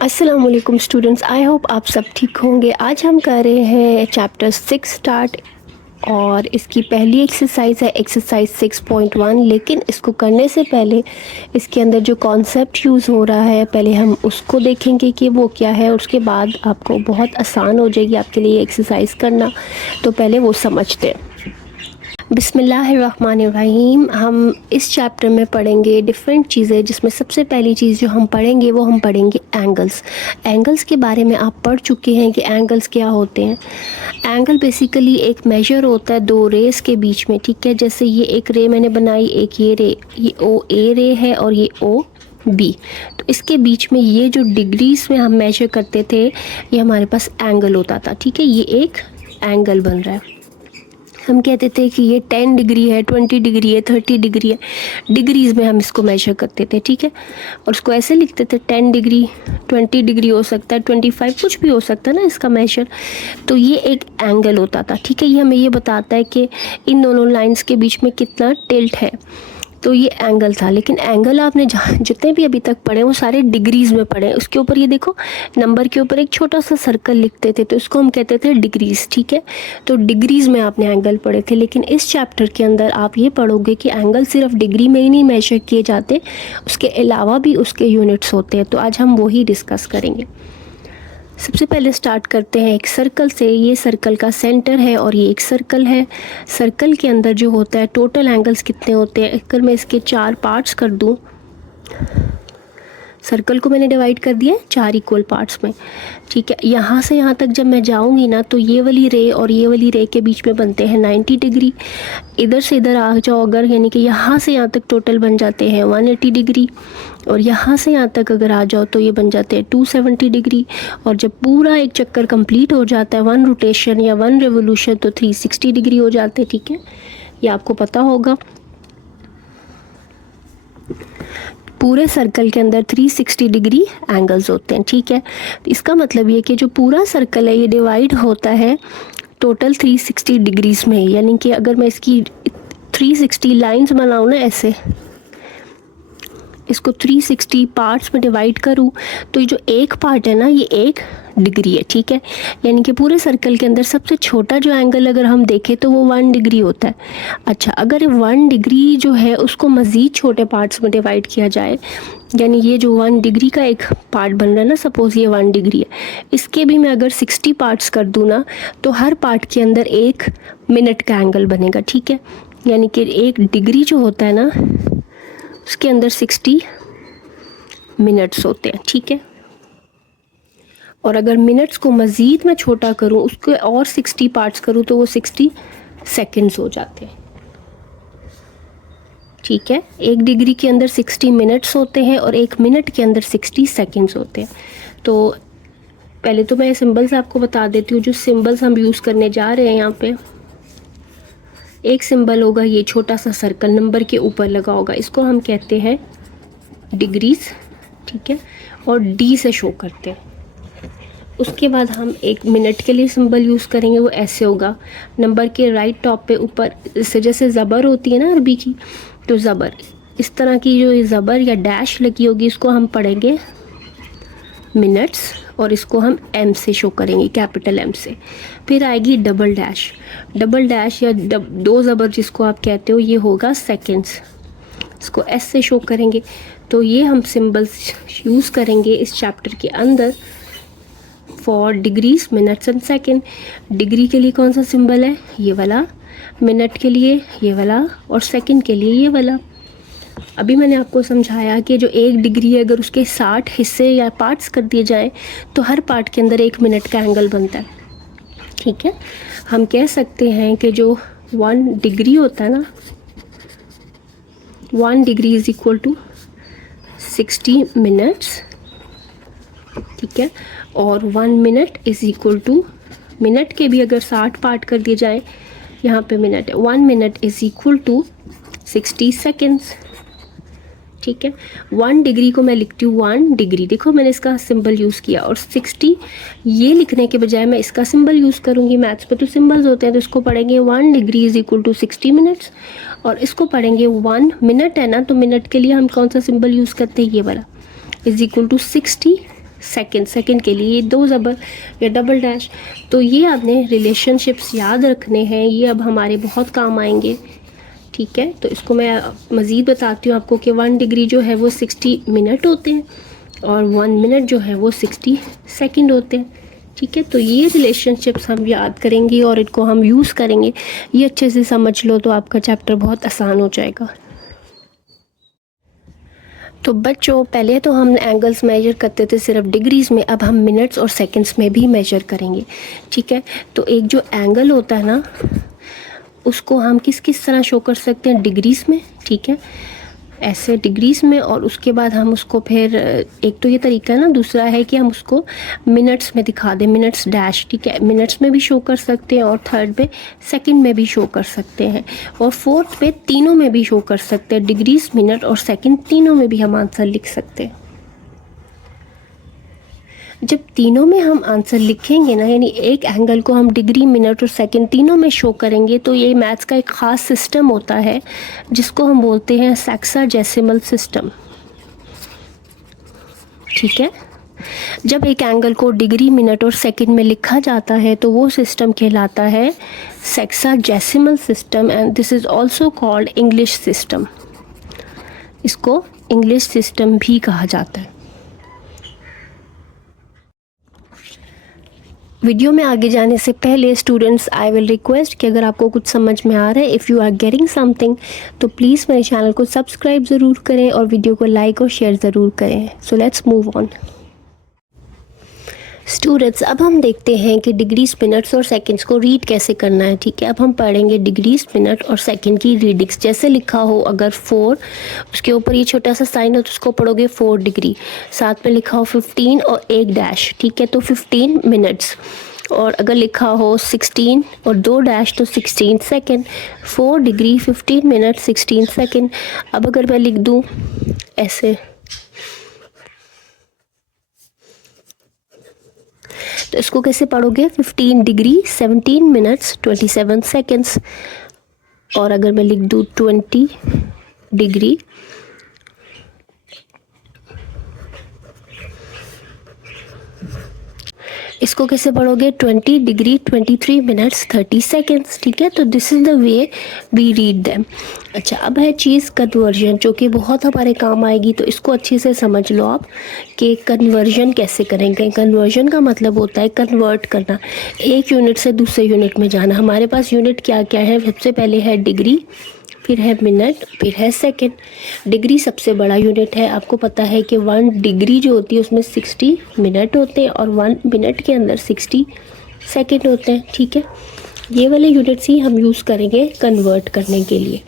अस्सलाम वालेकुम students, I hope आप सब ठीक होंगे। आज हम कर रहे हैं चैप्टर 6 स्टार्ट और इसकी पहली एक्सरसाइज है एक्सरसाइज 6.1। लेकिन इसको करने से पहले इसके अंदर जो कॉन्सेप्ट यूज़ हो रहा है पहले हम उसको देखेंगे कि वो क्या है, उसके बाद आपको बहुत आसान हो जाएगी आपके लिए एक्सरसाइज करना। तो पहले वो समझते हैं। बिस्मिल्लाहिर्रहमानिर्रहीम। हम इस चैप्टर में पढ़ेंगे डिफरेंट चीज़ें, जिसमें सबसे पहली चीज़ जो हम पढ़ेंगे वो हम पढ़ेंगे एंगल्स। एंगल्स के बारे में आप पढ़ चुके हैं कि एंगल्स क्या होते हैं। एंगल बेसिकली एक मेजर होता है दो रेस के बीच में, ठीक है। जैसे ये एक रे मैंने बनाई, एक ये रे, ये ओ ए रे है और ये ओ बी, तो इसके बीच में ये जो डिग्रीज में हम मेजर करते थे ये हमारे पास एंगल होता था, ठीक है। ये एक एंगल बन रहा है। हम कहते थे कि ये 10 डिग्री है, 20 डिग्री है, 30 डिग्री है। डिग्रीज़ में हम इसको मेजर करते थे, ठीक है। और उसको ऐसे लिखते थे 10 डिग्री, 20 डिग्री हो सकता है, 25 कुछ भी हो सकता है ना इसका मेजर। तो ये एक एंगल होता था, ठीक है। ये हमें ये बताता है कि इन दोनों लाइंस के बीच में कितना टिल्ट है, तो ये एंगल था। लेकिन एंगल आपने जितने भी अभी तक पढ़े वो सारे डिग्रीज़ में पढ़े। उसके ऊपर ये देखो, नंबर के ऊपर एक छोटा सा सर्कल लिखते थे तो इसको हम कहते थे डिग्रीज़, ठीक है। तो डिग्रीज़ में आपने एंगल पढ़े थे। लेकिन इस चैप्टर के अंदर आप ये पढ़ोगे कि एंगल सिर्फ डिग्री में ही नहीं मेजर किए जाते, उसके अलावा भी उसके यूनिट्स होते हैं। तो आज हम वही डिस्कस करेंगे। सबसे पहले स्टार्ट करते हैं एक सर्कल से। ये सर्कल का सेंटर है और ये एक सर्कल है। सर्कल के अंदर जो होता है टोटल एंगल्स कितने होते हैं, अगर मैं इसके 4 पार्ट्स कर दूं, सर्कल को मैंने डिवाइड कर दिया है 4 इक्वल पार्ट्स में, ठीक है। यहाँ से यहाँ तक जब मैं जाऊँगी ना तो ये वाली रे और ये वाली रे के बीच में बनते हैं 90 डिग्री। इधर से इधर आ जाओ अगर, यानी कि यहाँ से यहाँ तक टोटल बन जाते हैं 180 डिग्री। और यहाँ से यहाँ तक अगर आ जाओ तो ये बन जाते हैं 270 डिग्री। और जब पूरा एक चक्कर कंप्लीट हो जाता है, 1 रोटेशन या 1 रेवोल्यूशन, तो 360 डिग्री हो जाते हैं, ठीक है। ये आपको पता होगा। पूरे सर्कल के अंदर 360 डिग्री एंगल्स होते हैं, ठीक है। इसका मतलब ये कि जो पूरा सर्कल है ये डिवाइड होता है टोटल 360 डिग्रीज में। यानी कि अगर मैं इसकी 360 लाइंस बनाऊँ ना, ऐसे इसको 360 पार्ट्स में डिवाइड करूँ, तो ये जो एक पार्ट है ना ये 1 डिग्री है, ठीक है। यानी कि पूरे सर्कल के अंदर सबसे छोटा जो एंगल अगर हम देखें तो वो 1 डिग्री होता है। अच्छा, अगर 1 डिग्री जो है उसको मज़ीद छोटे पार्ट्स में डिवाइड किया जाए, यानी ये जो 1 डिग्री का एक पार्ट बन रहा है ना, सपोज़ ये 1 डिग्री है, इसके भी मैं अगर 60 पार्ट्स कर दूँ ना तो हर पार्ट के अंदर 1 मिनट का एंगल बनेगा, ठीक है। यानी कि 1 डिग्री जो होता है ना उसके अंदर 60 मिनट्स होते हैं, ठीक है। और अगर मिनट्स को मज़ीद मैं छोटा करूं, उसके और 60 पार्ट्स करूं, तो वो 60 सेकंड्स हो जाते हैं, ठीक है। 1 डिग्री के अंदर 60 मिनट्स होते हैं और 1 मिनट के अंदर 60 सेकंड्स होते हैं। तो पहले तो मैं सिंबल्स आपको बता देती हूँ, जो सिंबल्स हम यूज़ करने जा रहे हैं यहाँ पे। एक सिंबल होगा ये छोटा सा सर्कल नंबर के ऊपर लगा होगा, इसको हम कहते हैं डिग्रीज, ठीक है। और डी से शो करते हैं। उसके बाद हम 1 मिनट के लिए सिंबल यूज़ करेंगे, वो ऐसे होगा, नंबर के राइट टॉप पे ऊपर, इससे जैसे ज़बर होती है ना अरबी की, तो ज़बर इस तरह की जो ये ज़बर या डैश लगी होगी इसको हम पढ़ेंगे मिनट्स, और इसको हम एम से शो करेंगे, कैपिटल एम से। फिर आएगी डबल डैश। डबल डैश या 2 ज़बर जिसको आप कहते हो, ये होगा सेकंड्स, इसको एस से शो करेंगे। तो ये हम सिंबल्स यूज़ करेंगे इस चैप्टर के अंदर for degrees, minutes and second. Degree के लिए कौन सा सिंबल है, ये वाला। मिनट के लिए ये वाला, और सेकंड के लिए ये वाला। अभी मैंने आपको समझाया कि जो 1 डिग्री है अगर उसके 60 हिस्से या पार्ट्स कर दिए जाए तो हर पार्ट के अंदर 1 मिनट का एंगल बनता है, ठीक है। हम कह सकते हैं कि जो 1 डिग्री होता है ना, 1 degree is equal to 60 minutes, ठीक है। और 1 minute is equal to, minute के भी अगर 60 पार्ट कर दिए जाए, यहाँ पे मिनट है, 1 minute is equal to 60 seconds, ठीक है। 1 डिग्री को मैं लिखती हूँ 1 डिग्री, देखो मैंने इसका सिंबल यूज़ किया। और 60 ये लिखने के बजाय मैं इसका सिंबल यूज़ करूँगी। मैथ्स पे तो सिंबल्स होते हैं, तो इसको पढ़ेंगे 1 degree is equal to 60 minutes, और इसको पढ़ेंगे 1 मिनट है ना, तो मिनट के लिए हम कौन सा सिंबल यूज़ करते हैं, ये वाला, is equal to 60 second, second के लिए 2 ज़बर या डबल डैश। तो ये आपने रिलेशनशिप्स याद रखने हैं, ये अब हमारे बहुत काम आएंगे। ठीक है, तो इसको मैं मज़ीद बताती हूँ आपको कि 1 डिग्री जो है वो 60 मिनट होते हैं और 1 मिनट जो है वो 60 सेकंड होते हैं। ठीक है, तो ये रिलेशनशिप्स हम याद करेंगे और इनको हम यूज़ करेंगे। ये अच्छे से समझ लो तो आपका चैप्टर बहुत आसान हो जाएगा। तो बच्चों, पहले तो हम एंगल्स मेजर करते थे सिर्फ डिग्रीज़ में, अब हम मिनट्स और सेकंड्स में भी मेजर करेंगे। ठीक है, तो एक जो एंगल होता है ना, उसको हम किस किस तरह शो कर सकते हैं, डिग्रीज़ में। ठीक है, ऐसे डिग्रीज़ में, और उसके बाद हम उसको फिर एक तो ये तरीका है ना, दूसरा है कि हम उसको मिनट्स में दिखा दें, मिनट्स डैश। ठीक है, मिनट्स में भी शो कर सकते हैं और थर्ड पे सेकंड में भी शो कर सकते हैं और फोर्थ पे तीनों में भी शो कर सकते हैं, डिग्रीज़, मिनट और सेकंड तीनों में भी हम आंसर लिख सकते हैं। जब तीनों में हम आंसर लिखेंगे ना, यानी एक एंगल को हम डिग्री, मिनट और सेकंड तीनों में शो करेंगे, तो ये मैथ्स का एक ख़ास सिस्टम होता है जिसको हम बोलते हैं सेक्साडेसिमल सिस्टम। ठीक है, जब एक एंगल को डिग्री, मिनट और सेकंड में लिखा जाता है तो वो सिस्टम कहलाता है sexagesimal system, and this is also called English system. इसको इंग्लिश सिस्टम भी कहा जाता है। वीडियो में आगे जाने से पहले स्टूडेंट्स, आई विल रिक्वेस्ट कि अगर आपको कुछ समझ में आ रहा है, if you are getting something, तो प्लीज़ मेरे चैनल को सब्सक्राइब ज़रूर करें और वीडियो को लाइक और शेयर ज़रूर करें। So let's move on. Students, अब हम देखते हैं कि डिग्रीज, मिनट्स और सेकंड्स को रीड कैसे करना है। ठीक है, अब हम पढ़ेंगे डिग्रीज, मिनट और सेकंड की रीडिंग्स। जैसे लिखा हो अगर 4, उसके ऊपर ये छोटा सा साइन हो तो उसको पढ़ोगे 4 डिग्री। साथ में लिखा हो 15 और 1 डैश, ठीक है, तो 15 मिनट्स। और अगर लिखा हो 16 और 2 डैश तो 16 सेकंड। 4 degree 15 minute 16 second. अब अगर मैं लिख दूँ ऐसे, तो इसको कैसे पढ़ोगे, 15 डिग्री 17 मिनट्स 27 सेकंड्स। और अगर मैं लिख दूँ 20 डिग्री इसको कैसे पढ़ोगे, 20 डिग्री 23 मिनट्स 30 सेकेंड्स। ठीक है, तो this is the way we read them. अच्छा, अब है चीज़ कन्वर्जन, जो कि बहुत हमारे काम आएगी, तो इसको अच्छे से समझ लो आप कि कन्वर्जन कैसे करेंगे। कन्वर्जन का मतलब होता है कन्वर्ट करना, एक यूनिट से दूसरे यूनिट में जाना। हमारे पास यूनिट क्या क्या है, सबसे पहले है डिग्री, फिर है मिनट, फिर है सेकंड। डिग्री सबसे बड़ा यूनिट है, आपको पता है कि 1 डिग्री जो होती है उसमें 60 मिनट होते हैं और 1 मिनट के अंदर 60 सेकंड होते हैं। ठीक है, ये वाले यूनिट्स ही हम यूज़ करेंगे कन्वर्ट करने के लिए।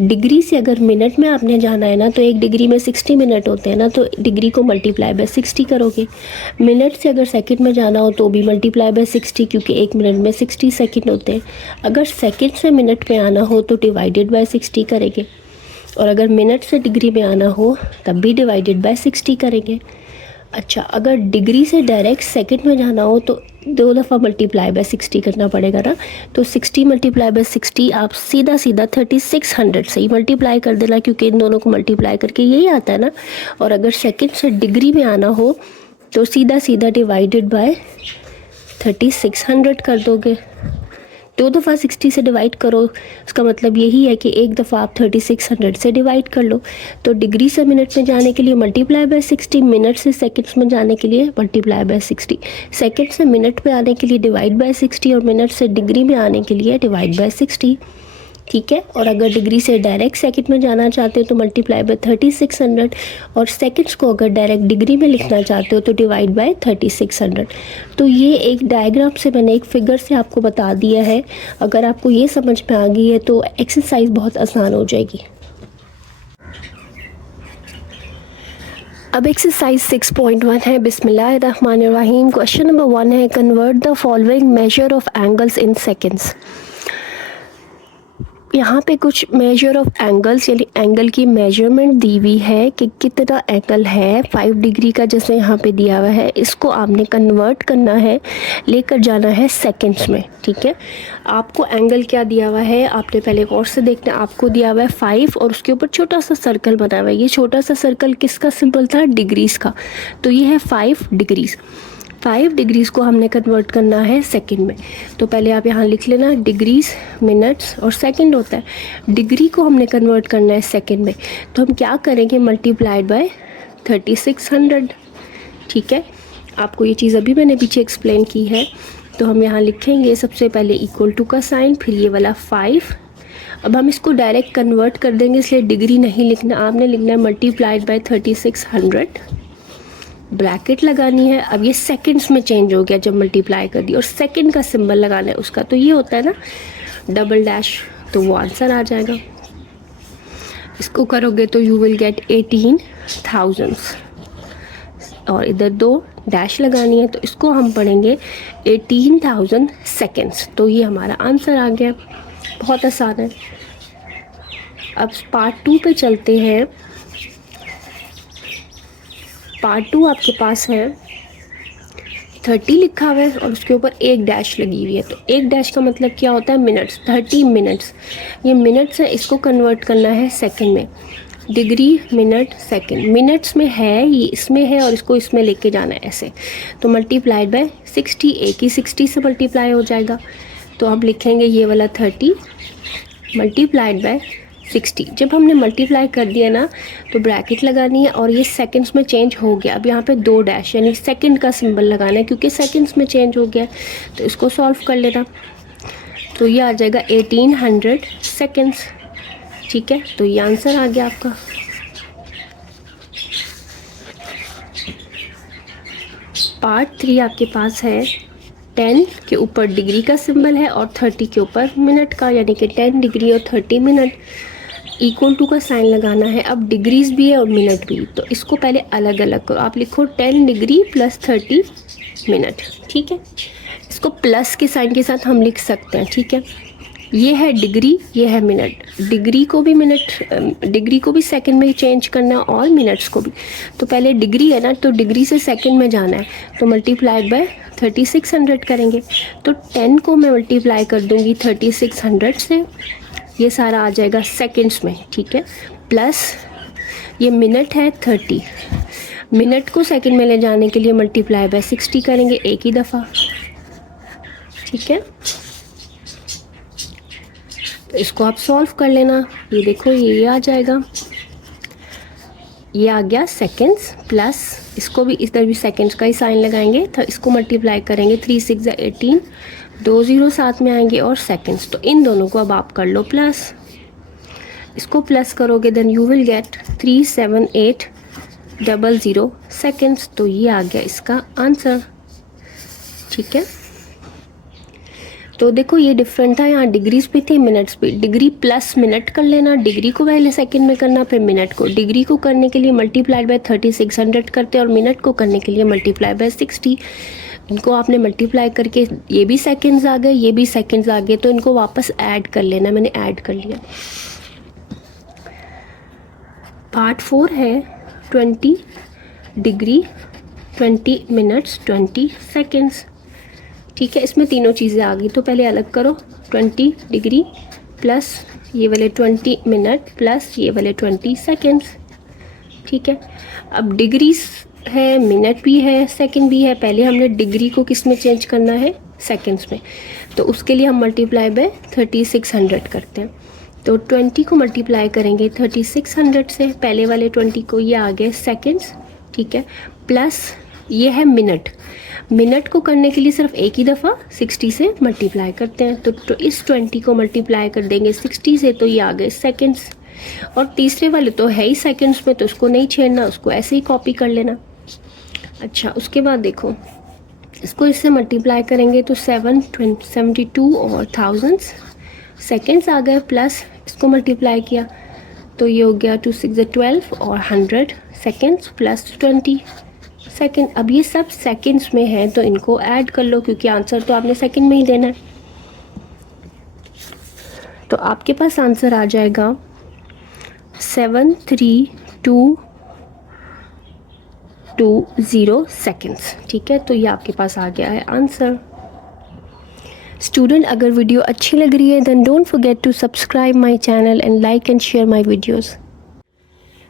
डिग्री से अगर मिनट में आपने जाना है ना, तो 1 डिग्री में 60 मिनट होते हैं ना, तो डिग्री को मल्टीप्लाई बाय 60 करोगे। मिनट से अगर सेकंड में जाना हो तो भी मल्टीप्लाई बाय 60, क्योंकि 1 मिनट में 60 सेकंड होते हैं। अगर सेकंड से मिनट में आना हो तो डिवाइडेड बाय 60 करेंगे, और अगर मिनट से डिग्री में आना हो तब भी डिवाइडेड बाय 60 करेंगे। अच्छा, अगर डिग्री से डायरेक्ट सेकंड में जाना हो तो 2 दफ़ा मल्टीप्लाई बाय 60 करना पड़ेगा ना, तो 60 मल्टीप्लाई बाय 60 आप सीधा सीधा 3600 से ही मल्टीप्लाई कर देना, क्योंकि इन दोनों को मल्टीप्लाई करके यही आता है ना। और अगर सेकंड से डिग्री में आना हो तो सीधा सीधा डिवाइडेड बाय 3600 कर दोगे। 2 दफ़ा 60 से डिवाइड करो, उसका मतलब यही है कि एक दफ़ा आप 3600 से डिवाइड कर लो। तो डिग्री से मिनट में जाने के लिए मल्टीप्लाई बाय 60, मिनट से सेकंड्स में जाने के लिए मल्टीप्लाई बाय 60, सेकंड से मिनट में आने के लिए डिवाइड बाय 60 और मिनट से डिग्री में आने के लिए डिवाइड बाय 60। ठीक है, और अगर डिग्री से डायरेक्ट सेकंड में जाना चाहते हो तो मल्टीप्लाई बाय 3600, और सेकंड्स को अगर डायरेक्ट डिग्री में लिखना चाहते हो तो डिवाइड बाय 3600। तो ये एक डायग्राम से मैंने एक फिगर से आपको बता दिया है। अगर आपको ये समझ में आ गई है तो एक्सरसाइज बहुत आसान हो जाएगी। अब एक्सरसाइज 6.1 है, बिस्मिल्लाहिर्रहमानिर्रहीम। क्वेश्चन नंबर 1 है, convert the following measure of angles in seconds. यहाँ पे कुछ मेजर ऑफ एंगल्स यानी एंगल की मेजरमेंट दी हुई है कि कितना एंगल है 5 डिग्री का, जैसे यहाँ पे दिया हुआ है। इसको आपने कन्वर्ट करना है, लेकर जाना है सेकंड्स में, ठीक है। आपको एंगल क्या दिया हुआ है आपने पहले गौर से देखना है। आपको दिया हुआ है 5 और उसके ऊपर छोटा सा सर्कल बना हुआ है। ये छोटा सा सर्कल किसका सिंबल था? डिग्रीज का। तो ये है 5 डिग्रीज। 5 डिग्रीज़ को हमने कन्वर्ट करना है सेकंड में। तो पहले आप यहाँ लिख लेना, डिग्रीज़ मिनट्स और सेकंड होता है। डिग्री को हमने कन्वर्ट करना है सेकंड में, तो हम क्या करेंगे? मल्टीप्लाइड बाय 3600, ठीक है। आपको ये चीज़ अभी मैंने पीछे एक्सप्लेन की है। तो हम यहाँ लिखेंगे सबसे पहले इक्वल टू का साइन, फिर ये वाला 5। अब हम इसको डायरेक्ट कन्वर्ट कर देंगे, इसलिए डिग्री नहीं लिखना, आपने लिखना है मल्टीप्लाइड बाय 3600, ब्रैकेट लगानी है। अब ये सेकंड्स में चेंज हो गया जब मल्टीप्लाई कर दी, और सेकंड का सिंबल लगाना है उसका। तो ये होता है ना डबल डैश, तो वो आंसर आ जाएगा। इसको करोगे तो यू विल गेट 18,000 और इधर 2 डैश लगानी है, तो इसको हम पढ़ेंगे 18,000 सेकेंड्स। तो ये हमारा आंसर आ गया। बहुत आसान है। अब पार्ट 2 पे चलते हैं। पार्ट 2 आपके पास है 30 लिखा हुआ है और उसके ऊपर 1 डैश लगी हुई है। तो 1 डैश का मतलब क्या होता है? मिनट्स। 30 मिनट्स, ये मिनट्स है, इसको कन्वर्ट करना है सेकंड में। डिग्री मिनट सेकंड, मिनट्स में है, ये इसमें है और इसको इसमें लेके जाना है ऐसे। तो मल्टीप्लाइड बाय 60, एक ही 60 से मल्टीप्लाई हो जाएगा। तो अब लिखेंगे ये वाला 30 मल्टीप्लाइड बाय 60। जब हमने मल्टीप्लाई कर दिया ना, तो ब्रैकेट लगानी है और ये सेकंड्स में चेंज हो गया। अब यहाँ पे 2 डैश यानी सेकंड का सिंबल लगाना है, क्योंकि सेकंड्स में चेंज हो गया। तो इसको सॉल्व कर लेना, तो ये आ जाएगा 1800 सेकंड्स, ठीक है। तो ये आंसर आ गया आपका। पार्ट 3 आपके पास है 10 के ऊपर डिग्री का सिंबल है और 30 के ऊपर मिनट का, यानी कि 10 डिग्री और 30 मिनट। इक्वल टू का साइन लगाना है। अब डिग्रीज भी है और मिनट भी, तो इसको पहले अलग अलग करो। आप लिखो 10 डिग्री प्लस 30 मिनट, ठीक है। इसको प्लस के साइन के साथ हम लिख सकते हैं, ठीक है। ये है डिग्री, ये है मिनट। डिग्री को भी मिनट, डिग्री को भी सेकंड में चेंज करना है और मिनट्स को भी। तो पहले डिग्री है ना, तो डिग्री से सेकंड में जाना है, तो मल्टीप्लाइड बाय 3600 करेंगे। तो 10 को मैं मल्टीप्लाई कर दूंगी 3600 से, ये सारा आ जाएगा सेकंड्स में, ठीक है। प्लस ये मिनट है 30, मिनट को सेकंड में ले जाने के लिए मल्टीप्लाई बाय 60 करेंगे एक ही दफ़ा, ठीक है। तो इसको आप सॉल्व कर लेना। ये देखो ये आ जाएगा, ये आ गया सेकंड्स प्लस, इसको भी इधर भी सेकंड्स का ही साइन लगाएंगे। तो इसको मल्टीप्लाई करेंगे 3 6 18, 2 0 साथ में आएंगे और सेकंड्स। तो इन दोनों को अब आप कर लो प्लस, इसको प्लस करोगे then you will get 37800 seconds. तो ये आ गया इसका आंसर, ठीक है। तो देखो ये डिफरेंट था, यहाँ डिग्रीज भी थी मिनट्स भी। डिग्री प्लस मिनट कर लेना, डिग्री को पहले सेकंड में करना फिर मिनट को। डिग्री को करने के लिए मल्टीप्लाइड बाय 3600 करते हैं और मिनट को करने के लिए मल्टीप्लाई बाय 60। इनको आपने मल्टीप्लाई करके ये भी सेकंड्स आ गए, ये भी सेकंड्स आ गए, तो इनको वापस ऐड कर लेना। मैंने ऐड कर लिया। पार्ट 4 है 20 डिग्री 20 मिनट्स 20 सेकंड्स, ठीक है। इसमें तीनों चीज़ें आ गई, तो पहले अलग करो। 20 डिग्री प्लस ये वाले 20 मिनट प्लस ये वाले 20 सेकंड्स, ठीक है। अब डिग्रीज है, मिनट भी है, सेकंड भी है। पहले हमने डिग्री को किस में चेंज करना है? सेकंड्स में। तो उसके लिए हम मल्टीप्लाई बाय 3600 करते हैं। तो 20 को मल्टीप्लाई करेंगे 3600 से, पहले वाले 20 को, ये आ गए सेकंड्स, ठीक है। प्लस ये है मिनट, मिनट को करने के लिए सिर्फ एक ही दफ़ा 60 से मल्टीप्लाई करते हैं। तो इस 20 को मल्टीप्लाई कर देंगे 60 से, तो ये आ गए सेकंड्स। और तीसरे वाले तो है ही सेकंड्स में, तो उसको नहीं छेड़ना, उसको ऐसे ही कॉपी कर लेना। अच्छा, उसके बाद देखो इसको इससे मल्टीप्लाई करेंगे तो 772 और थाउजेंड्स सेकंड्स आ गए, प्लस इसको मल्टीप्लाई किया तो ये हो गया 2 6 12 और 100 सेकंड्स प्लस 20 सेकंड। अब ये सब सेकंड्स में है, तो इनको ऐड कर लो, क्योंकि आंसर तो आपने सेकंड में ही देना है, तो आपके पास आंसर आ जाएगा 73220 सेकेंड्स। ठीक है, तो ये आपके पास आ गया है आंसर। स्टूडेंट, अगर वीडियो अच्छी लग रही है then don't forget to subscribe my channel and like and share my videos.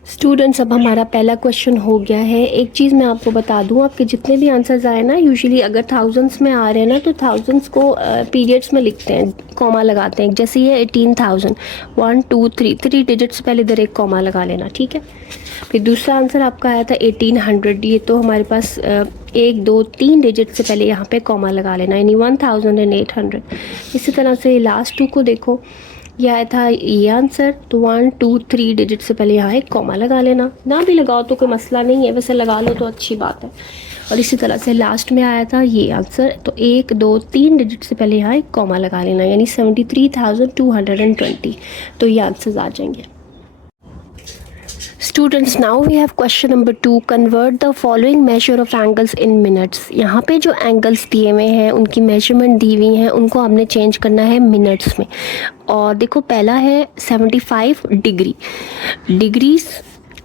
Students, अब हमारा पहला क्वेश्चन हो गया है। एक चीज़ मैं आपको बता दूं, आपके जितने भी आंसर्स आए ना, यूजुअली अगर थाउजेंड्स में आ रहे हैं ना तो थाउजेंड्स को पीरियड्स में लिखते हैं, कॉमा लगाते हैं। जैसे ये 18,000, 1 2 3 3 डिजिट्स पहले इधर एक कॉमा लगा लेना। ठीक है, फिर दूसरा आंसर आपका आया था 1800, ये तो हमारे पास 1 2 3 डिजिट से पहले यहाँ पे कॉमा लगा लेना, यानी 1800। इसी तरह से लास्ट 2 को देखो, यह आया था ये आंसर, तो 1 2 3 डिजिट से पहले यहाँ एक कॉमा लगा लेना। ना भी लगाओ तो कोई मसला नहीं है, वैसे लगा लो तो अच्छी बात है। और इसी तरह से लास्ट में आया था ये आंसर, तो 1 2 3 डिजिट से पहले यहाँ एक कॉमा लगा लेना, यानी 73,220। तो ये आंसर्स आ जाएंगे। Students, now we have question number 2. Convert the following measure of angles in minutes. यहाँ पे जो एंगल्स दिए हुए हैं उनकी मेजरमेंट दी हुई हैं, उनको हमने चेंज करना है मिनट्स में। और देखो, पहला है 75 डिग्री, डिग्रीज,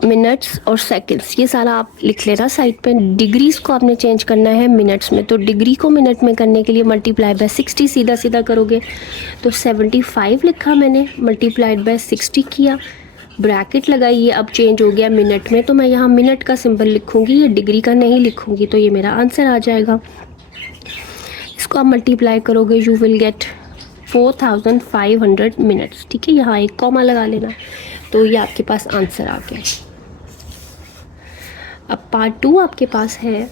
मिनट्स और सेकंड्स, ये सारा आप लिख लेना साइड पे। डिग्रीज को आपने चेंज करना है मिनट्स में, तो डिग्री को मिनट में करने के लिए मल्टीप्लाई बाय 60 सीधा सीधा करोगे, तो 75 लिखा मैंने, मल्टीप्लाइड बाय 60 किया, ब्रैकेट लगाइए। अब चेंज हो गया मिनट में, तो मैं यहाँ मिनट का सिंबल लिखूंगी, ये डिग्री का नहीं लिखूंगी, तो ये मेरा आंसर आ जाएगा। इसको आप मल्टीप्लाई करोगे, यू विल गेट 4500 मिनट्स। ठीक है, यहाँ एक कॉमा लगा लेना, तो ये आपके पास आंसर आ गया। अब पार्ट 2 आपके पास है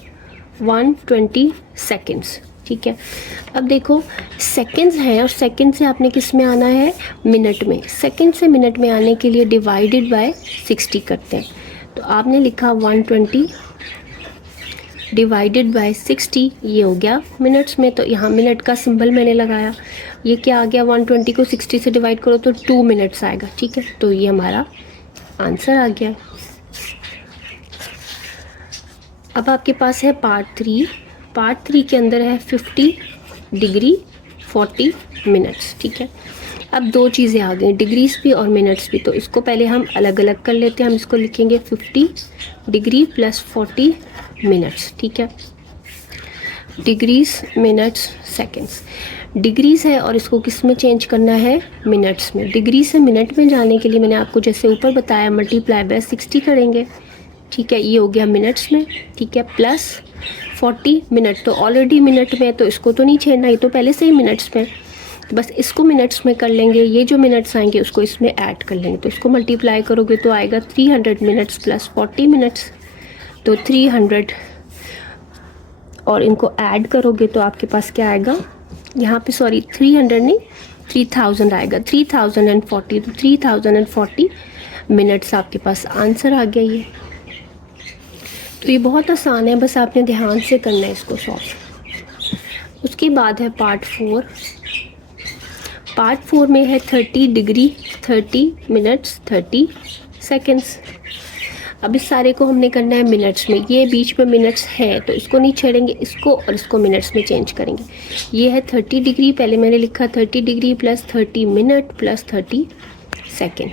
120 सेकेंड्स। ठीक है, अब देखो सेकंड्स है और सेकंड से आपने किस में आना है, मिनट में। सेकंड से मिनट में आने के लिए डिवाइडेड बाय 60 करते हैं, तो आपने लिखा 120 डिवाइडेड बाय 60, ये हो गया मिनट्स में। तो यहाँ मिनट का सिंबल मैंने लगाया, ये क्या आ गया, 120 को 60 से डिवाइड करो तो 2 मिनट्स आएगा। ठीक है, तो ये हमारा आंसर आ गया। अब आपके पास है पार्ट 3। पार्ट 3 के अंदर है 50 डिग्री 40 मिनट्स। ठीक है, अब दो चीज़ें आ गई, डिग्रीज भी और मिनट्स भी, तो इसको पहले हम अलग अलग कर लेते हैं। हम इसको लिखेंगे 50 डिग्री प्लस 40 मिनट्स। ठीक है, डिग्रीज, मिनट्स, सेकेंड्स। डिग्रीज है और इसको किस में चेंज करना है, मिनट्स में। डिग्री से मिनट में जाने के लिए मैंने आपको जैसे ऊपर बताया, मल्टीप्लाई बाय 60 करेंगे। ठीक है, ये हो गया मिनट्स में। ठीक है, प्लस 40 मिनट, तो ऑलरेडी मिनट में, तो इसको तो नहीं छेड़ना, ये तो पहले से ही मिनट्स में, तो बस इसको मिनट्स में कर लेंगे। ये जो मिनट्स आएंगे उसको इसमें ऐड कर लेंगे, तो इसको मल्टीप्लाई करोगे तो आएगा 300 मिनट्स प्लस 40 मिनट्स, तो 300, और इनको ऐड करोगे तो आपके पास क्या आएगा, यहाँ पे सॉरी 300 नहीं 3000 आएगा, 3040, तो 3040 मिनट्स आपके पास आंसर आ गया। ये तो ये बहुत आसान है, बस आपने ध्यान से करना है इसको सॉल्व। उसके बाद है पार्ट 4। पार्ट 4 में है 30 डिग्री 30 मिनट्स 30 सेकेंड्स। अब इस सारे को हमने करना है मिनट्स में, ये बीच में मिनट्स है तो इसको नहीं छेड़ेंगे, इसको और इसको मिनट्स में चेंज करेंगे। ये है 30 डिग्री, पहले मैंने लिखा 30 degree plus 30 minute plus 30 second,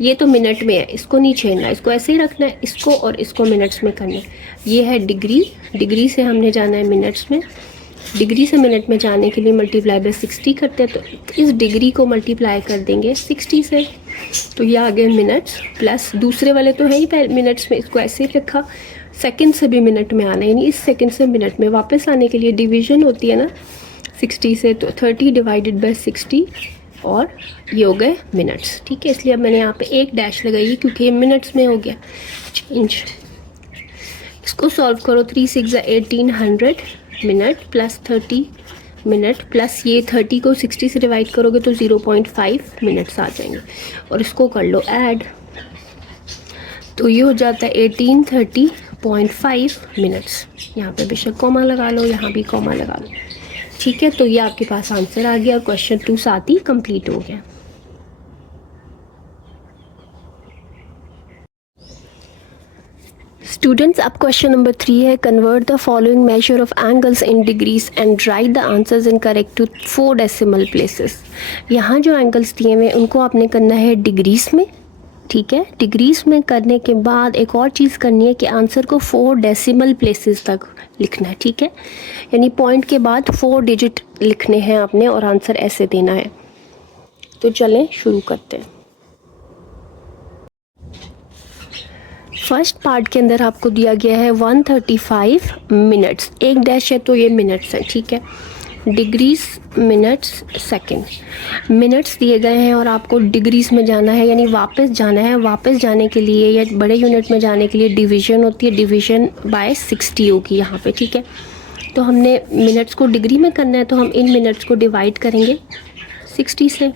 ये तो मिनट में है, इसको नहीं छेड़ना, इसको ऐसे ही रखना है, इसको और इसको मिनट्स में करना है। ये है डिग्री, डिग्री से हमने जाना है मिनट्स में, डिग्री से मिनट में जाने के लिए मल्टीप्लाई बाय 60 करते हैं, तो इस डिग्री को मल्टीप्लाई कर देंगे 60 से, तो ये आ गए मिनट्स, प्लस दूसरे वाले तो है ही पहले मिनट्स में, इसको ऐसे ही रखा। सेकंड से भी मिनट में आना, यानी इस सेकंड से मिनट में वापस आने के लिए डिवीजन होती है ना 60 से, तो 30 डिवाइडेड बाय 60 और ये हो गए मिनट्स। ठीक है, इसलिए अब मैंने यहाँ पे एक डैश लगाई है क्योंकि ये मिनट्स में हो गया चेंज। इसको सॉल्व करो, 3 6 1800 मिनट प्लस 30 मिनट प्लस ये 30 को 60 से डिवाइड करोगे तो 0.5 मिनट्स आ जाएंगे, और इसको कर लो ऐड, तो ये हो जाता है 1830.5 मिनट्स। यहाँ पे बेशक कॉमा लगा लो, यहाँ भी कॉमा लगा लो। ठीक है, तो ये आपके पास आंसर आ गया और क्वेश्चन 2 साथ ही कंप्लीट हो गया। स्टूडेंट्स, अब क्वेश्चन नंबर 3 है, convert the following measure of angles in degrees and write the answers in correct to 4 decimal places. यहाँ जो एंगल्स दिए हुए उनको आपने करना है डिग्रीज में, ठीक है। डिग्रीज में करने के बाद एक और चीज़ करनी है कि आंसर को 4 डेसिमल प्लेसेस तक लिखना है, ठीक है। यानी पॉइंट के बाद 4 डिजिट लिखने हैं आपने और आंसर ऐसे देना है। तो चलें शुरू करते हैं। फर्स्ट पार्ट के अंदर आपको दिया गया है 135 मिनट्स, एक डैश है तो ये मिनट्स है, ठीक है। डिग्रीज, मिनट्स, सेकेंड, मिनट्स दिए गए हैं और आपको डिग्रीज में जाना है, यानी वापस जाना है। वापस जाने के लिए या बड़े यूनिट में जाने के लिए डिवीजन होती है, डिवीजन बाय 60 होगी यहाँ पे, ठीक है। तो हमने मिनट्स को डिग्री में करना है तो हम इन मिनट्स को डिवाइड करेंगे 60 से,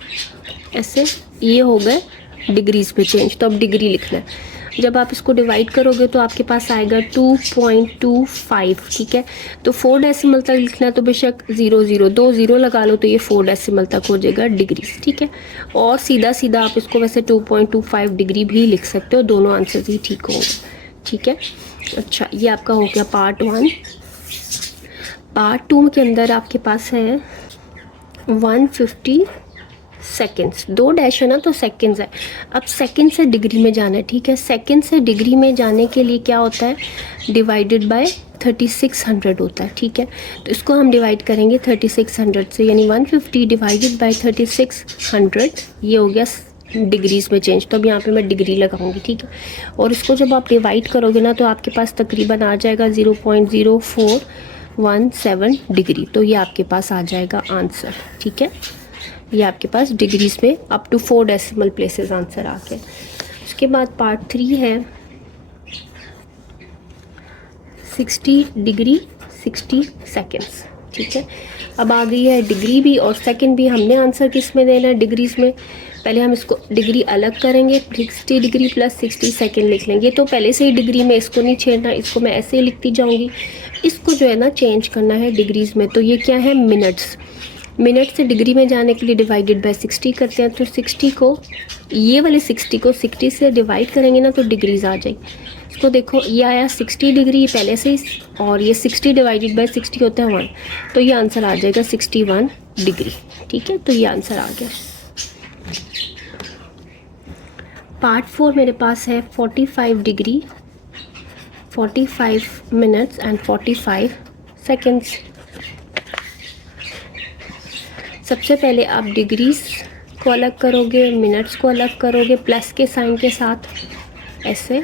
ऐसे ये हो गए डिग्रीज पे चेंज। तो अब डिग्री लिखना है। जब आप इसको डिवाइड करोगे तो आपके पास आएगा 2.25, ठीक है। तो 4 डेसिमल तक लिखना है तो बेशक 0 2 0 लगा लो तो ये 4 डेसिमल तक हो जाएगा डिग्रीज, ठीक है। और सीधा सीधा आप इसको वैसे 2.25 डिग्री भी लिख सकते हो, दोनों आंसर ही ठीक होंगे, ठीक है। अच्छा, ये आपका हो गया पार्ट 1। पार्ट 2 के अंदर आपके पास है 150 सेकेंड्स, 2 डैश है ना तो सेकेंड्स है। अब सेकेंड से डिग्री में जाना है, ठीक है। सेकेंड से डिग्री में जाने के लिए क्या होता है, डिवाइडेड बाय 3600 होता है, ठीक है। तो इसको हम डिवाइड करेंगे 3600 से, यानी 150 डिवाइडेड बाय 3600, ये हो गया डिग्रीज में चेंज। तो अब यहाँ पे मैं डिग्री लगाऊंगी, ठीक है। और इसको जब आप डिवाइड करोगे ना तो आपके पास तकरीबन आ जाएगा 0.0417 डिग्री। तो ये आपके पास आ जाएगा आंसर, ठीक है। ये आपके पास डिग्रीज में up to 4 decimal places answer आ गया। उसके बाद पार्ट 3 है 60 डिग्री 60 सेकेंड्स, ठीक है। अब आ गई है डिग्री भी और सेकंड भी। हमने आंसर किस में देना है, डिग्रीज में। पहले हम इसको डिग्री अलग करेंगे, 60 डिग्री प्लस 60 सेकेंड लिख लेंगे। तो पहले से ही डिग्री में इसको नहीं छेड़ना, इसको मैं ऐसे ही लिखती जाऊँगी। इसको जो है ना चेंज करना है डिग्रीज में। तो ये क्या है, मिनट्स। मिनट से डिग्री में जाने के लिए डिवाइडेड बाय 60 करते हैं। तो 60 को, ये वाले 60 को 60 से डिवाइड करेंगे ना तो डिग्रीज आ जाएगी। इसको देखो, ये आया 60 डिग्री पहले से ही, और ये 60 डिवाइडेड बाय 60 होता है 1, तो ये आंसर आ जाएगा 61 डिग्री, ठीक है। तो ये आंसर आ गया। पार्ट 4 मेरे पास है 45 डिग्री 45 मिनट्स एंड 45 सेकेंड्स। सबसे पहले आप डिग्रीज को अलग करोगे, मिनट्स को अलग करोगे प्लस के साइन के साथ, ऐसे।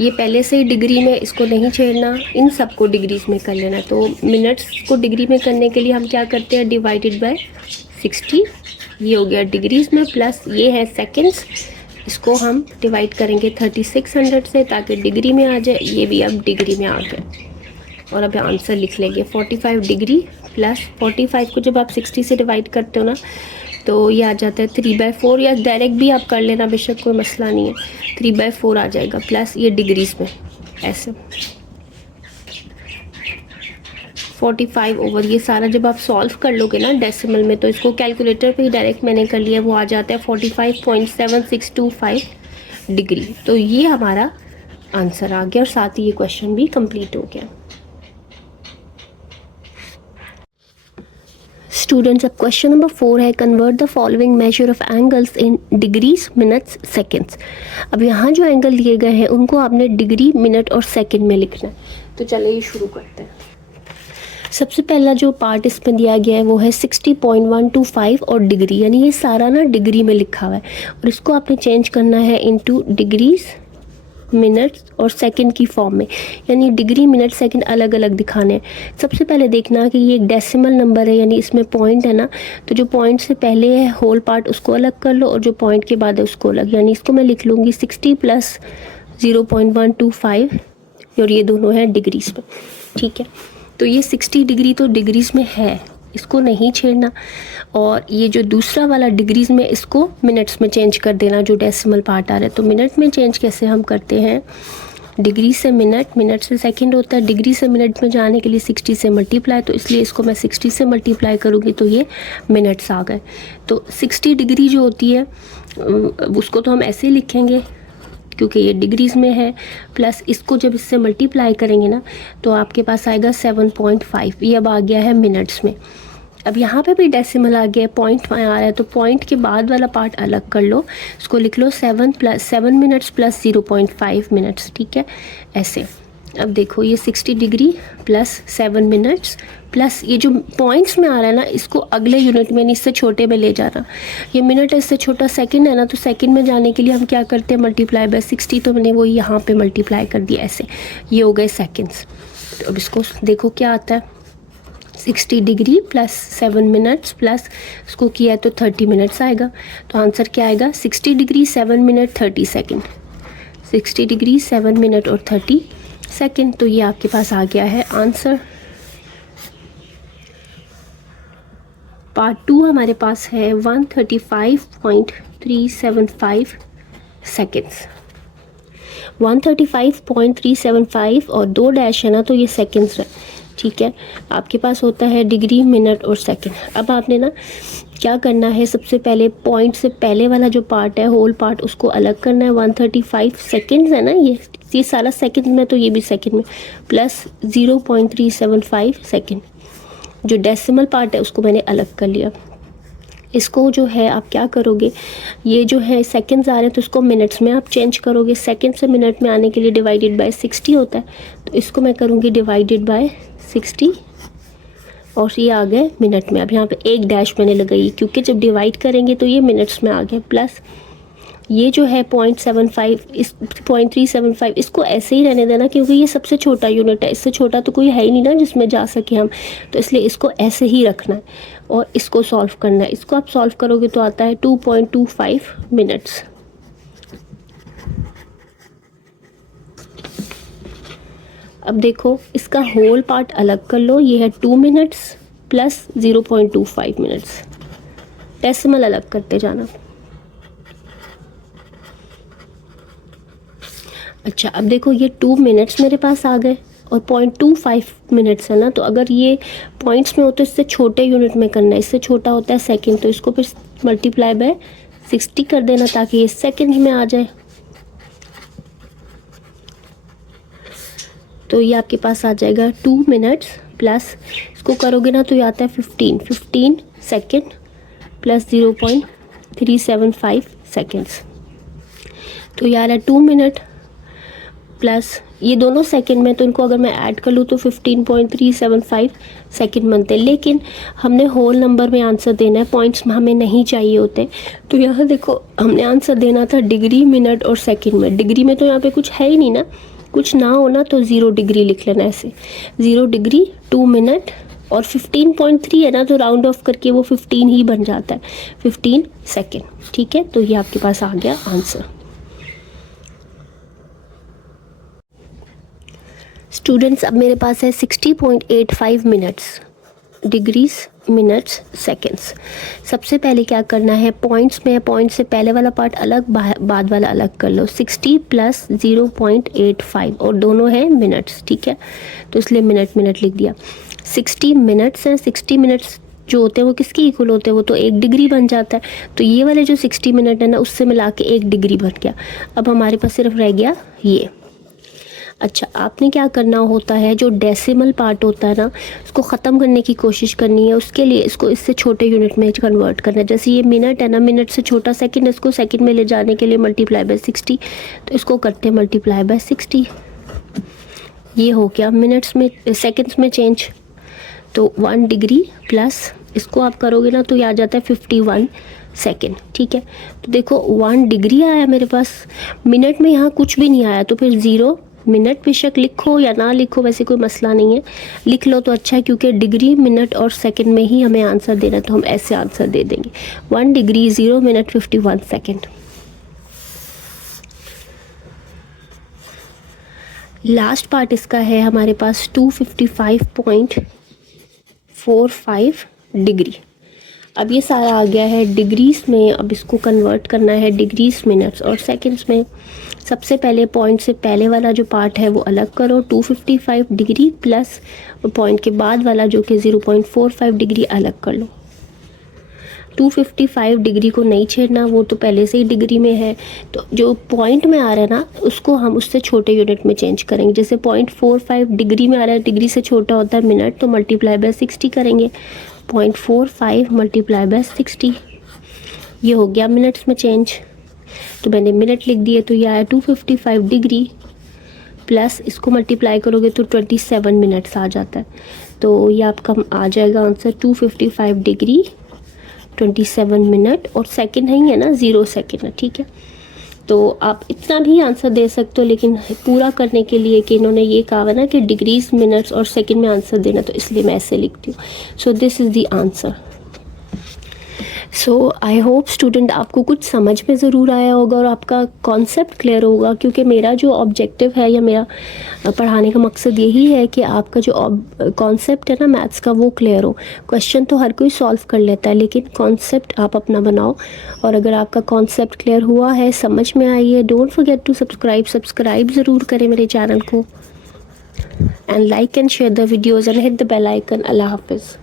ये पहले से ही डिग्री में, इसको नहीं छेड़ना, इन सब को डिग्रीज में कर लेना। तो मिनट्स को डिग्री में करने के लिए हम क्या करते हैं, डिवाइडेड बाय 60, ये हो गया डिग्रीज में, प्लस ये है सेकेंड्स, इसको हम डिवाइड करेंगे 3600 से ताकि डिग्री में आ जाए। ये भी अब डिग्री में आ गया और अब आंसर लिख लेंगे 45 डिग्री प्लस 45 को जब आप 60 से डिवाइड करते हो ना तो ये आ जाता है 3/4, या डायरेक्ट भी आप कर लेना, बेशक कोई मसला नहीं है। 3/4 आ जाएगा प्लस ये डिग्रीज में, ऐसे 45 ओवर ये सारा जब आप सॉल्व कर लोगे ना डेसिमल में, तो इसको कैलकुलेटर पे ही डायरेक्ट मैंने कर लिया, वो आ जाता है 45.7625 डिग्री। तो ये हमारा आंसर आ गया और साथ ही ये क्वेश्चन भी कंप्लीट हो गया। स्टूडेंट्स, अब क्वेश्चन नंबर 4 है, convert the following measure of angles in degrees, minutes, seconds. अब यहाँ जो एंगल दिए गए हैं उनको आपने डिग्री, मिनट और सेकेंड में लिखना है। तो चलिए शुरू करते हैं। सबसे पहला जो पार्ट इसमें दिया गया है वो है 60.125 और डिग्री, यानी ये सारा ना डिग्री में लिखा हुआ है और इसको आपने चेंज करना है इनटू डिग्रीज, मिनट्स और सेकंड की फॉर्म में, यानी डिग्री, मिनट, सेकंड अलग अलग दिखाने हैं। सबसे पहले देखना कि ये एक डेसिमल नंबर है, यानी इसमें पॉइंट है ना, तो जो पॉइंट से पहले है होल पार्ट उसको अलग कर लो और जो पॉइंट के बाद है उसको अलग, यानी इसको मैं लिख लूँगी 60 प्लस 0.125 और ये दोनों हैं डिग्रीज में, ठीक है। तो ये 60 डिग्री तो डिग्रीज में है, इसको नहीं छेड़ना, और ये जो दूसरा वाला डिग्रीज में, इसको मिनट्स में चेंज कर देना जो डेसिमल पार्ट आ रहा है। तो मिनट में चेंज कैसे हम करते हैं, डिग्री से मिनट, मिनट से सेकंड होता है, डिग्री से मिनट में जाने के लिए 60 से मल्टीप्लाई, तो इसलिए इसको मैं 60 से मल्टीप्लाई करूँगी तो ये मिनट्स आ गए। तो 60 डिग्री जो होती है उसको तो हम ऐसे ही लिखेंगे क्योंकि ये डिग्रीज़ में है, प्लस इसको जब इससे मल्टीप्लाई करेंगे ना तो आपके पास आएगा 7.5। ये अब आ गया है मिनट्स में। अब यहाँ पे भी डेसिमल आ गया है, पॉइंट आ रहा है, तो पॉइंट के बाद वाला पार्ट अलग कर लो, इसको लिख लो 7 मिनट्स प्लस 0.5 मिनट्स, ठीक है, ऐसे। अब देखो ये 60 डिग्री प्लस 7 मिनट्स प्लस ये जो पॉइंट्स में आ रहा है ना, इसको अगले यूनिट में, इससे छोटे में ले जाना। ये मिनट है, इससे छोटा सेकंड है ना, तो सेकंड में जाने के लिए हम क्या करते हैं, मल्टीप्लाई बाय 60, तो मैंने वो यहाँ पे मल्टीप्लाई कर दिया ऐसे, ये हो गए सेकंड्स। तो अब इसको देखो क्या आता है, 60 डिग्री प्लस 7 मिनट्स प्लस इसको किया है तो 30 मिनट्स आएगा। तो आंसर क्या आएगा, 60 degree 7 minute 30 second, 60 degree 7 minute और 30 सेकेंड। तो ये आपके पास आ गया है आंसर। पार्ट 2 हमारे पास है 135.375 सेकेंड्स, 135.375 और 2 डैश है ना, तो ये सेकेंड्स है, ठीक है। आपके पास होता है डिग्री, मिनट और सेकंड। अब आपने ना क्या करना है, सबसे पहले पॉइंट से पहले वाला जो पार्ट है, होल पार्ट, उसको अलग करना है। 135 सेकेंड्स है ना, ये सारा सेकंड में, तो ये भी सेकंड में, प्लस 0.375 सेकंड। जो डेसिमल पार्ट है उसको मैंने अलग कर लिया। इसको जो है आप क्या करोगे, ये जो है सेकंड्स आ रहे हैं तो इसको मिनट्स में आप चेंज करोगे। सेकंड से मिनट में आने के लिए डिवाइडेड बाय 60 होता है, तो इसको मैं करूँगी डिवाइडेड बाय 60 और ये आ गए मिनट में। अब यहाँ पे एक डैश मैंने लगाई क्योंकि जब डिवाइड करेंगे तो ये मिनट्स में आ गए, प्लस ये जो है 0.75, इस 0.375 इसको ऐसे ही रहने देना क्योंकि ये सबसे छोटा यूनिट है, इससे छोटा तो कोई है ही नहीं ना जिसमें जा सके हम, तो इसलिए इसको ऐसे ही रखना है और इसको सॉल्व करना है। इसको आप सॉल्व करोगे तो आता है 2.25 मिनट्स। अब देखो इसका होल पार्ट अलग कर लो, ये है 2 मिनट्स प्लस 0.25 मिनट्स, डेसिमल अलग करते जाना। अच्छा अब देखो ये 2 मिनट्स मेरे पास आ गए और 0.25 मिनट्स है ना, तो अगर ये पॉइंट्स में हो तो इससे छोटे यूनिट में करना है, इससे छोटा होता है सेकंड, तो इसको फिर मल्टीप्लाई बाय 60 कर देना ताकि ये सेकंड में आ जाए। तो ये आपके पास आ जाएगा 2 मिनट्स प्लस इसको करोगे ना तो ये आता है 15 सेकेंड प्लस 0.375 सेकेंड्स। तो यार है 2 मिनट प्लस ये दोनों सेकंड में, तो इनको अगर मैं ऐड कर लूँ तो 15.375 सेकंड बनते हैं। लेकिन हमने होल नंबर में आंसर देना है, पॉइंट्स में हमें नहीं चाहिए होते। तो यहाँ देखो हमने आंसर देना था डिग्री, मिनट और सेकंड में। डिग्री में तो यहाँ पे कुछ है ही नहीं ना, कुछ ना हो ना तो 0 डिग्री लिख लेना ऐसे, 0 डिग्री 2 मिनट और 15.3 है ना, तो राउंड ऑफ करके वो 15 ही बन जाता है, 15 सेकेंड, ठीक है। तो ये आपके पास आ गया आंसर। स्टूडेंट्स अब मेरे पास है 60.85 मिनट्स, डिग्रीज, मिनट्स, सेकेंड्स। सबसे पहले क्या करना है, पॉइंट्स में, पॉइंट से पहले वाला पार्ट अलग, बाद वाला अलग कर लो। 60 प्लस 0.85 और दोनों है मिनट्स, ठीक है, तो इसलिए मिनट लिख दिया। 60 मिनट्स हैं, 60 मिनट्स जो होते हैं वो किसके इक्वल होते हैं, वो तो 1 डिग्री बन जाता है। तो ये वाले जो 60 मिनट है ना उससे मिला के 1 डिग्री बन गया। अब हमारे पास सिर्फ रह गया ये। अच्छा आपने क्या करना होता है, जो डेसिमल पार्ट होता है ना उसको ख़त्म करने की कोशिश करनी है। उसके लिए इसको इससे छोटे यूनिट में कन्वर्ट करना है। जैसे ये मिनट है ना, मिनट से छोटा सेकंड, इसको सेकंड में ले जाने के लिए मल्टीप्लाई बाय 60, तो इसको करते हैं मल्टीप्लाई बाय 60। ये हो गया मिनट्स में, सेकेंड्स में चेंज। तो 1 डिग्री प्लस इसको आप करोगे ना तो ये आ जाता है 51 सेकेंड, ठीक है। तो देखो 1 डिग्री आया मेरे पास, मिनट में यहाँ कुछ भी नहीं आया, तो फिर 0 मिनट बेशक लिखो या ना लिखो, वैसे कोई मसला नहीं है, लिख लो तो अच्छा है क्योंकि डिग्री, मिनट और सेकंड में ही हमें आंसर देना, तो हम ऐसे आंसर दे देंगे 1 degree 0 minute 51 second. Last part इसका है हमारे पास 255.45 डिग्री। अब ये सारा आ गया है डिग्रीज में, अब इसको कन्वर्ट करना है डिग्रीज, मिनट्स और सेकंड्स में। सबसे पहले पॉइंट से पहले वाला जो पार्ट है वो अलग करो, 255 डिग्री प्लस पॉइंट के बाद वाला जो कि 0.45 डिग्री अलग कर लो। 255 डिग्री को नहीं छेड़ना, वो तो पहले से ही डिग्री में है। तो जो पॉइंट में आ रहा है ना, उसको हम उससे छोटे यूनिट में चेंज करेंगे। जैसे 0.45 डिग्री में आ रहा है, डिग्री से छोटा होता है मिनट, तो मल्टीप्लाई बाय 60 करेंगे। 0.45 मल्टीप्लाई बाय 60, ये हो गया मिनट्स में चेंज। तो मैंने मिनट लिख दिए, तो ये आया 255 डिग्री प्लस इसको मल्टीप्लाई करोगे तो 27 मिनट्स आ जाता है। तो ये आपका आ जाएगा आंसर 255 डिग्री 27 मिनट, और सेकंड नहीं है ना, 0 सेकंड है, ठीक है। तो आप इतना भी आंसर दे सकते हो, लेकिन पूरा करने के लिए कि इन्होंने ये कहा है ना कि डिग्रीज मिनट्स और सेकंड में आंसर देना, तो इसलिए मैं ऐसे लिखती हूँ। So this is the answer. So I hope student आपको कुछ समझ में ज़रूर आया होगा और आपका कॉन्सेप्ट क्लियर होगा, क्योंकि मेरा जो ऑब्जेक्टिव है या मेरा पढ़ाने का मकसद यही है कि आपका जो कॉन्सेप्ट है ना मैथ्स का, वो क्लियर हो। क्वेश्चन तो हर कोई सॉल्व कर लेता है, लेकिन कॉन्सेप्ट आप अपना बनाओ। और अगर आपका कॉन्सेप्ट क्लियर हुआ है, समझ में आई है, डोंट फॉरगेट टू सब्सक्राइब ज़रूर करें मेरे चैनल को, and like and share the videos and hit the bell icon. अल्लाह हाफिज़।